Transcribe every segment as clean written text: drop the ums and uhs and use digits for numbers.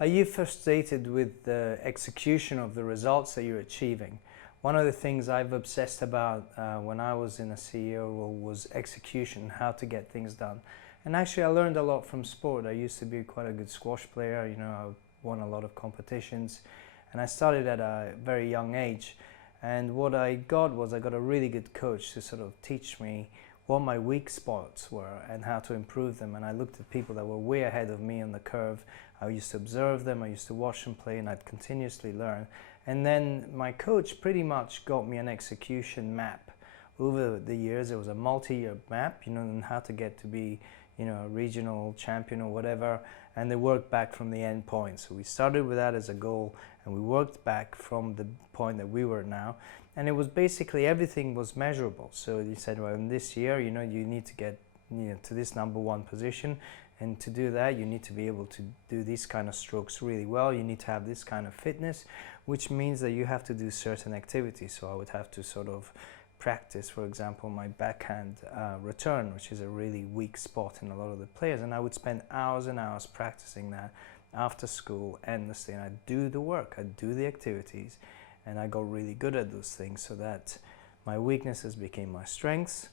Are you frustrated with the execution of the results that you're achieving? One of the things I've obsessed about when I was in a CEO role was execution, how to get things done. And actually I learned a lot from sport. I used to be quite a good squash player, you know, I won a lot of competitions. And I started at a very young age. And what I got was I got a really good coach to sort of teach me what my weak spots were and how to improve them. And I looked at people that were way ahead of me on the curve. I used to observe them, I used to watch them play, and I'd continuously learn. And then my coach pretty much got me an execution map. Over the years, it was a multi-year map, you know, on how to get to be, you know, a regional champion or whatever, and they worked back from the end point. So we started with that as a goal, and we worked back from the point that we were now. And it was basically everything was measurable. So he said, well, in this year, you know, you need to get, you know, to this #1 position. And to do that, you need to be able to do these kind of strokes really well. You need to have this kind of fitness, which means that you have to do certain activities. So I would have to sort of practice, for example, my backhand return, which is a really weak spot in a lot of the players. And I would spend hours and hours practicing that after school endlessly. And I'd do the work, I'd do the activities, and I got really good at those things so that my weaknesses became my strengths.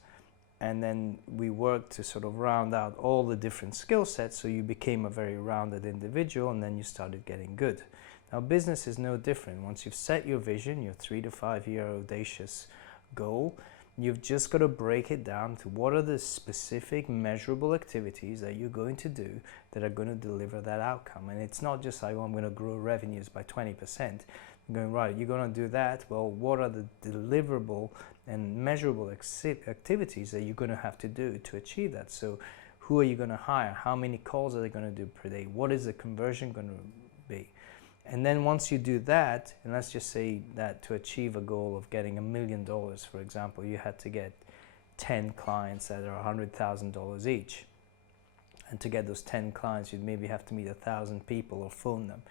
And then we worked to sort of round out all the different skill sets, so you became a very rounded individual, and then you started getting good. Now business is no different. Once you've set your vision, your 3 to 5 year audacious goal, you've just got to break it down to what are the specific measurable activities that you're going to do that are going to deliver that outcome. And it's not just like, oh, I'm going to grow revenues by 20%. You're going, right, you're going to do that. Well, what are the deliverable and measurable activities that you're going to have to do to achieve that? So who are you going to hire? How many calls are they going to do per day? What is the conversion going to be? And then once you do that, and let's just say that to achieve a goal of getting $1 million, for example, you had to get 10 clients that are $100,000 each. And to get those 10 clients, you'd maybe have to meet 1,000 people or phone them.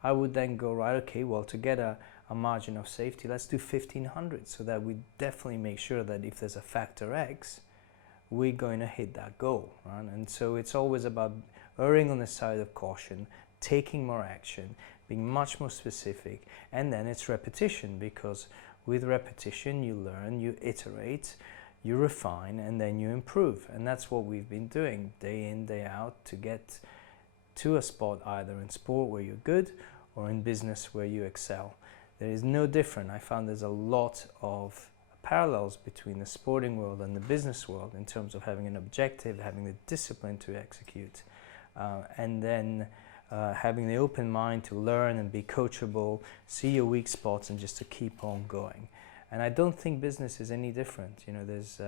I would then go, right, okay, well, to get a margin of safety, let's do 1,500, so that we definitely make sure that if there's a factor X, we're going to hit that goal, right? And so it's always about erring on the side of caution, taking more action, being much more specific, and then it's repetition, because with repetition you learn, you iterate, you refine, and then you improve. And that's what we've been doing day in, day out to get to a spot either in sport where you're good or in business where you excel. There is no different. I found there's a lot of parallels between the sporting world and the business world in terms of having an objective, having the discipline to execute, and then having the open mind to learn and be coachable, see your weak spots, and just to keep on going. And I don't think business is any different. You know, there's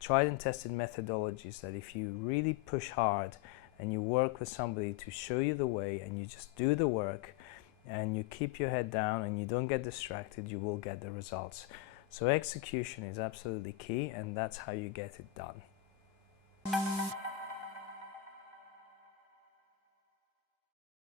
tried and tested methodologies that if you really push hard and you work with somebody to show you the way, and you just do the work, and you keep your head down and you don't get distracted, you will get the results. So execution is absolutely key, and that's how you get it done.